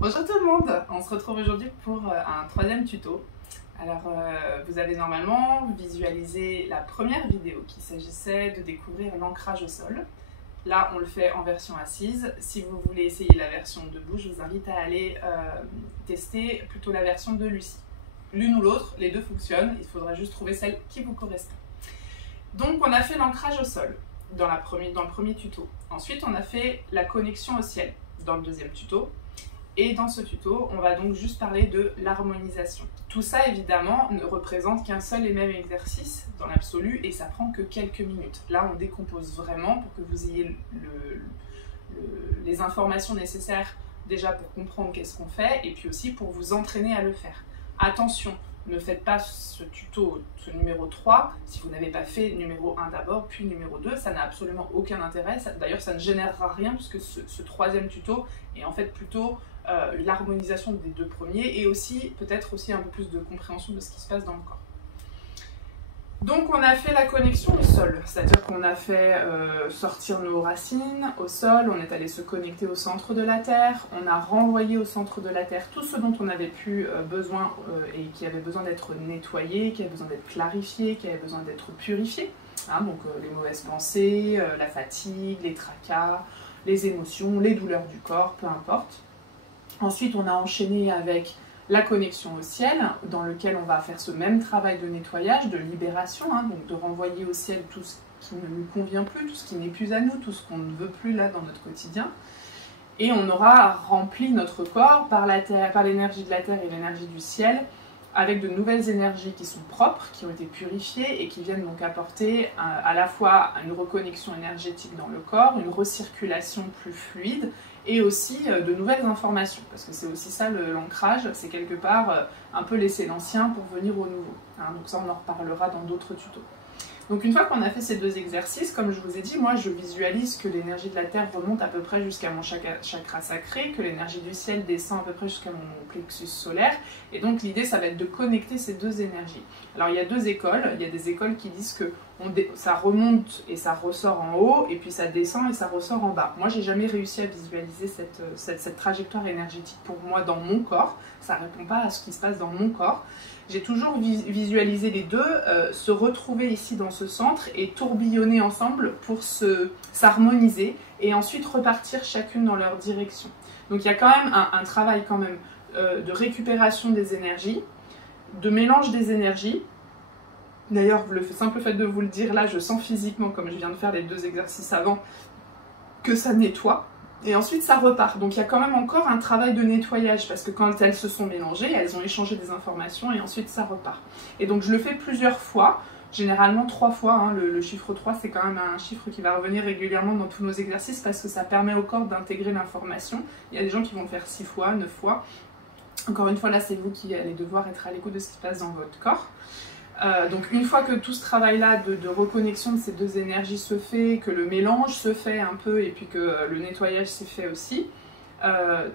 Bonjour tout le monde, on se retrouve aujourd'hui pour un troisième tuto. Alors vous avez normalement visualisé la première vidéo qui s'agissait de découvrir l'ancrage au sol. Là on le fait en version assise. Si vous voulez essayer la version debout, je vous invite à aller tester plutôt la version de Lucie. L'une ou l'autre, les deux fonctionnent, il faudra juste trouver celle qui vous correspond. Donc on a fait l'ancrage au sol dans le premier tuto. Ensuite on a fait la connexion au ciel dans le deuxième tuto. Et dans ce tuto, on va donc juste parler de l'harmonisation. Tout ça, évidemment, ne représente qu'un seul et même exercice dans l'absolu et ça prend que quelques minutes. Là, on décompose vraiment pour que vous ayez les informations nécessaires déjà pour comprendre qu'est-ce qu'on fait et puis aussi pour vous entraîner à le faire. Attention, ne faites pas ce tuto, ce numéro 3, si vous n'avez pas fait numéro 1 d'abord, puis numéro 2, ça n'a absolument aucun intérêt. D'ailleurs, ça ne générera rien puisque ce troisième tuto est en fait plutôt l'harmonisation des deux premiers et aussi peut-être aussi un peu plus de compréhension de ce qui se passe dans le corps. Donc on a fait la connexion au sol, c'est-à-dire qu'on a fait sortir nos racines au sol, on est allé se connecter au centre de la Terre, on a renvoyé au centre de la Terre tout ce dont on avait pu besoin et qui avait besoin d'être nettoyé, qui avait besoin d'être clarifié, qui avait besoin d'être purifié. Hein, donc les mauvaises pensées, la fatigue, les tracas, les émotions, les douleurs du corps, peu importe. Ensuite, on a enchaîné avec la connexion au ciel, dans lequel on va faire ce même travail de nettoyage, de libération, hein, donc de renvoyer au ciel tout ce qui ne nous convient plus, tout ce qui n'est plus à nous, tout ce qu'on ne veut plus là dans notre quotidien. Et on aura rempli notre corps par l'énergie de la terre et l'énergie du ciel, avec de nouvelles énergies qui sont propres, qui ont été purifiées et qui viennent donc apporter à la fois une reconnexion énergétique dans le corps, une recirculation plus fluide et aussi de nouvelles informations, parce que c'est aussi ça l'ancrage, c'est quelque part un peu laisser l'ancien pour venir au nouveau. Hein, donc ça on en reparlera dans d'autres tutos. Donc une fois qu'on a fait ces deux exercices, comme je vous ai dit, moi je visualise que l'énergie de la Terre remonte à peu près jusqu'à mon chakra sacré, que l'énergie du ciel descend à peu près jusqu'à mon plexus solaire, et donc l'idée ça va être de connecter ces deux énergies. Alors il y a deux écoles, il y a des écoles qui disent que ça remonte et ça ressort en haut, et puis ça descend et ça ressort en bas. Moi j'ai jamais réussi à visualiser cette trajectoire énergétique pour moi dans mon corps, ça répond pas à ce qui se passe dans mon corps. J'ai toujours visualisé les deux se retrouver ici dans ce centre et tourbillonner ensemble pour s'harmoniser et ensuite repartir chacune dans leur direction. Donc il y a quand même un travail quand même de récupération des énergies, de mélange des énergies. D'ailleurs, le simple fait de vous le dire là, je sens physiquement, comme je viens de faire les deux exercices avant, que ça nettoie. Et ensuite ça repart. Donc il y a quand même encore un travail de nettoyage parce que quand elles se sont mélangées, elles ont échangé des informations et ensuite ça repart. Et donc je le fais plusieurs fois, généralement 3 fois. Hein. Le chiffre 3 c'est quand même un chiffre qui va revenir régulièrement dans tous nos exercices parce que ça permet au corps d'intégrer l'information. Il y a des gens qui vont le faire 6 fois, 9 fois. Encore une fois là c'est vous qui allez devoir être à l'écoute de ce qui se passe dans votre corps. Donc une fois que tout ce travail-là de reconnexion de ces deux énergies se fait, que le mélange se fait un peu et puis que le nettoyage s'est fait aussi,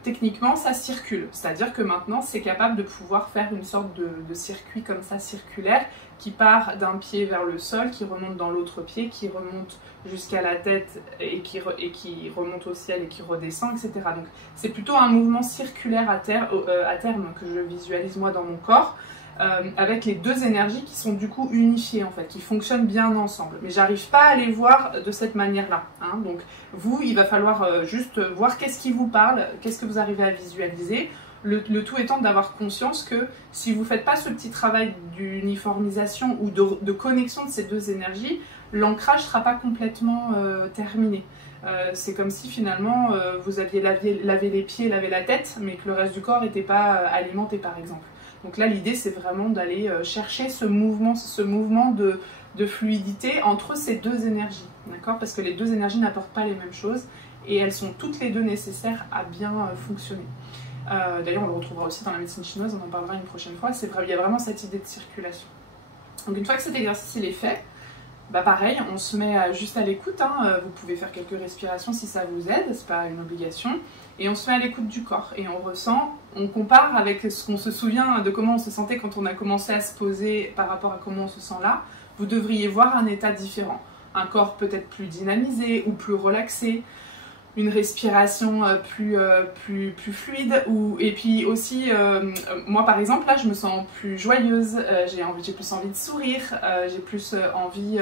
techniquement ça circule. C'est-à-dire que maintenant c'est capable de pouvoir faire une sorte de circuit comme ça circulaire qui part d'un pied vers le sol, qui remonte dans l'autre pied, qui remonte jusqu'à la tête et qui remonte au ciel et qui redescend, etc. Donc c'est plutôt un mouvement circulaire à terme que je visualise moi dans mon corps. Avec les deux énergies qui sont du coup unifiées en fait, qui fonctionnent bien ensemble. Mais j'arrive pas à les voir de cette manière-là. Hein. Donc vous, il va falloir juste voir qu'est-ce qui vous parle, qu'est-ce que vous arrivez à visualiser. Le tout étant d'avoir conscience que si vous ne faites pas ce petit travail d'uniformisation ou de connexion de ces deux énergies, l'ancrage ne sera pas complètement terminé. C'est comme si finalement vous aviez lavé les pieds, lavé la tête, mais que le reste du corps n'était pas alimenté par exemple. Donc là, l'idée, c'est vraiment d'aller chercher ce mouvement de fluidité entre ces deux énergies, d'accord? Parce que les deux énergies n'apportent pas les mêmes choses et elles sont toutes les deux nécessaires à bien fonctionner. D'ailleurs, on le retrouvera aussi dans la médecine chinoise, on en parlera une prochaine fois. Il y a vraiment cette idée de circulation. Donc une fois que cet exercice il est fait, bah pareil, on se met juste à l'écoute, hein. Vous pouvez faire quelques respirations si ça vous aide, c'est pas une obligation, et on se met à l'écoute du corps, et on ressent, on compare avec ce qu'on se souvient de comment on se sentait quand on a commencé à se poser par rapport à comment on se sent là, vous devriez voir un état différent, un corps peut-être plus dynamisé ou plus relaxé, une respiration plus fluide. Et puis aussi, moi par exemple, là je me sens plus joyeuse, j'ai plus envie de sourire, j'ai plus envie...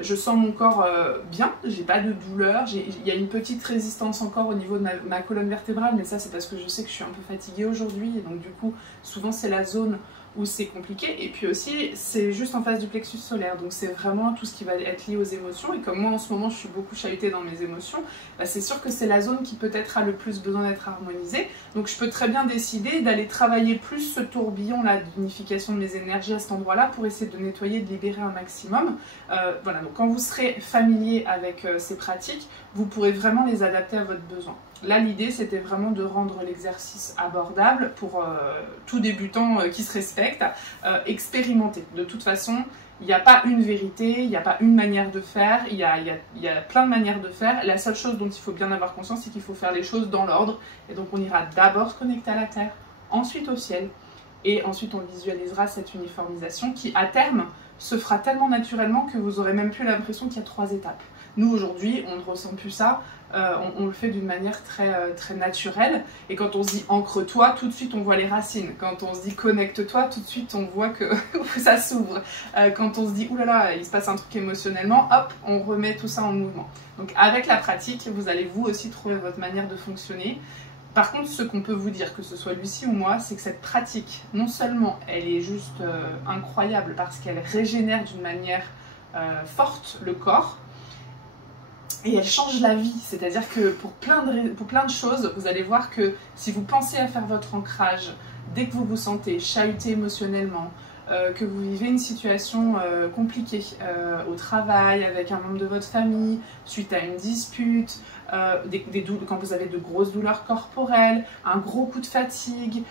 je sens mon corps bien, j'ai pas de douleur, il y a une petite résistance encore au niveau de ma colonne vertébrale, mais ça c'est parce que je sais que je suis un peu fatiguée aujourd'hui, et donc du coup souvent c'est la zone où c'est compliqué, et puis aussi c'est juste en face du plexus solaire, donc c'est vraiment tout ce qui va être lié aux émotions, et comme moi en ce moment je suis beaucoup chahutée dans mes émotions, bah, c'est sûr que c'est la zone qui peut-être a le plus besoin d'être harmonisée, donc je peux très bien décider d'aller travailler plus ce tourbillon là d'unification de mes énergies à cet endroit là pour essayer de nettoyer, de libérer un maximum. Voilà, donc quand vous serez familier avec ces pratiques, vous pourrez vraiment les adapter à votre besoin. Là, l'idée, c'était vraiment de rendre l'exercice abordable pour tout débutant qui se respecte, expérimenter. De toute façon, il n'y a pas une vérité, il n'y a pas une manière de faire, il y a plein de manières de faire. La seule chose dont il faut bien avoir conscience, c'est qu'il faut faire les choses dans l'ordre. Et donc, on ira d'abord se connecter à la Terre, ensuite au ciel, et ensuite on visualisera cette uniformisation qui, à terme, se fera tellement naturellement que vous aurez même plus l'impression qu'il y a 3 étapes. Nous, aujourd'hui, on ne ressent plus ça, on le fait d'une manière très naturelle. Et quand on se dit « ancre-toi », tout de suite, on voit les racines. Quand on se dit « connecte-toi », tout de suite, on voit que ça s'ouvre. Quand on se dit « oulala, il se passe un truc émotionnellement », hop, on remet tout ça en mouvement. Donc, avec la pratique, vous allez vous aussi trouver votre manière de fonctionner. Par contre, ce qu'on peut vous dire, que ce soit Lucie ou moi, c'est que cette pratique, non seulement elle est juste incroyable parce qu'elle régénère d'une manière forte le corps, et elle change la vie. C'est-à-dire que pour plein de choses, vous allez voir que si vous pensez à faire votre ancrage, dès que vous vous sentez chahuté émotionnellement, que vous vivez une situation compliquée au travail, avec un membre de votre famille, suite à une dispute, quand vous avez de grosses douleurs corporelles, un gros coup de fatigue,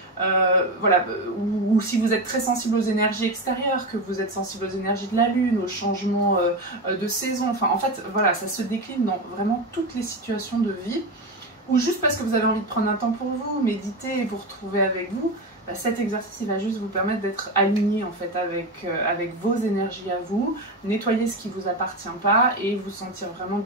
voilà, ou si vous êtes très sensible aux énergies extérieures, que vous êtes sensible aux énergies de la lune, aux changements de saison, enfin en fait voilà, ça se décline dans vraiment toutes les situations de vie, ou juste parce que vous avez envie de prendre un temps pour vous, méditer et vous retrouver avec vous. Bah, cet exercice il va juste vous permettre d'être aligné en fait avec vos énergies à vous, nettoyer ce qui ne vous appartient pas et vous sentir vraiment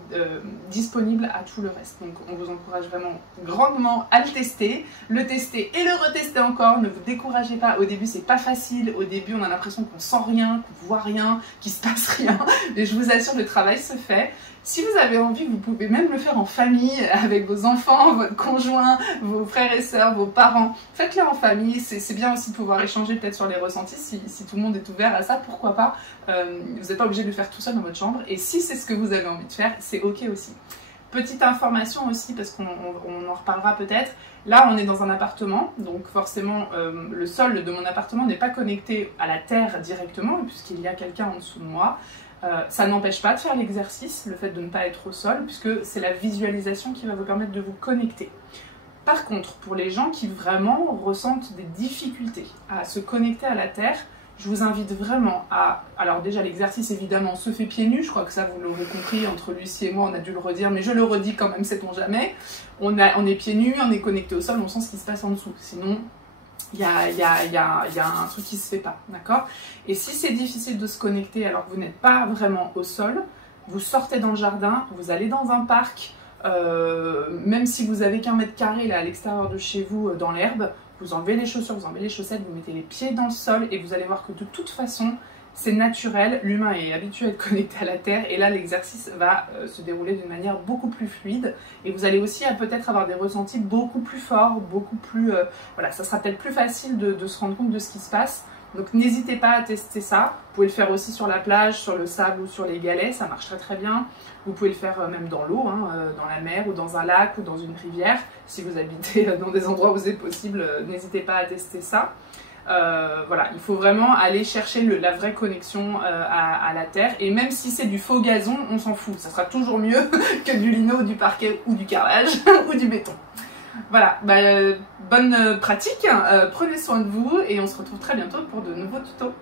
disponible à tout le reste. Donc on vous encourage vraiment grandement à le tester et le retester encore. Ne vous découragez pas, au début c'est pas facile, au début on a l'impression qu'on sent rien, qu'on voit rien, qu'il se passe rien, mais je vous assure le travail se fait. Si vous avez envie, vous pouvez même le faire en famille, avec vos enfants, votre conjoint, vos frères et sœurs, vos parents. Faites-le en famille, c'est bien aussi de pouvoir échanger peut-être sur les ressentis, si tout le monde est ouvert à ça, pourquoi pas. Vous n'êtes pas obligé de le faire tout seul dans votre chambre, et si c'est ce que vous avez envie de faire, c'est ok aussi. Petite information aussi, parce qu'on en reparlera peut-être, là on est dans un appartement, donc forcément le sol de mon appartement n'est pas connecté à la terre directement, puisqu'il y a quelqu'un en dessous de moi. Ça n'empêche pas de faire l'exercice, le fait de ne pas être au sol, puisque c'est la visualisation qui va vous permettre de vous connecter. Par contre, pour les gens qui vraiment ressentent des difficultés à se connecter à la terre, je vous invite vraiment à... Alors déjà l'exercice évidemment se fait pieds nus, je crois que ça vous l'aurez compris, entre Lucie et moi on a dû le redire, mais je le redis quand même, sait-on jamais. On est pieds nus, on est connecté au sol, on sent ce qui se passe en dessous, sinon... Il y a un truc qui se fait pas, d'accord? Et si c'est difficile de se connecter alors que vous n'êtes pas vraiment au sol, vous sortez dans le jardin, vous allez dans un parc, même si vous avez qu'un mètre carré là, à l'extérieur de chez vous, dans l'herbe, vous enlevez les chaussures, vous enlevez les chaussettes, vous mettez les pieds dans le sol et vous allez voir que de toute façon, c'est naturel, l'humain est habitué à être connecté à la terre et là l'exercice va se dérouler d'une manière beaucoup plus fluide et vous allez aussi peut-être avoir des ressentis beaucoup plus forts, beaucoup plus... voilà, ça sera peut-être plus facile de se rendre compte de ce qui se passe. Donc n'hésitez pas à tester ça, vous pouvez le faire aussi sur la plage, sur le sable ou sur les galets, ça marche très bien. Vous pouvez le faire même dans l'eau, hein, dans la mer ou dans un lac ou dans une rivière. Si vous habitez dans des endroits où c'est possible, n'hésitez pas à tester ça. Voilà, il faut vraiment aller chercher la vraie connexion à la terre et même si c'est du faux gazon, on s'en fout, ça sera toujours mieux que du lino, du parquet ou du carrelage ou du béton. Voilà, bonne pratique, prenez soin de vous et on se retrouve très bientôt pour de nouveaux tutos.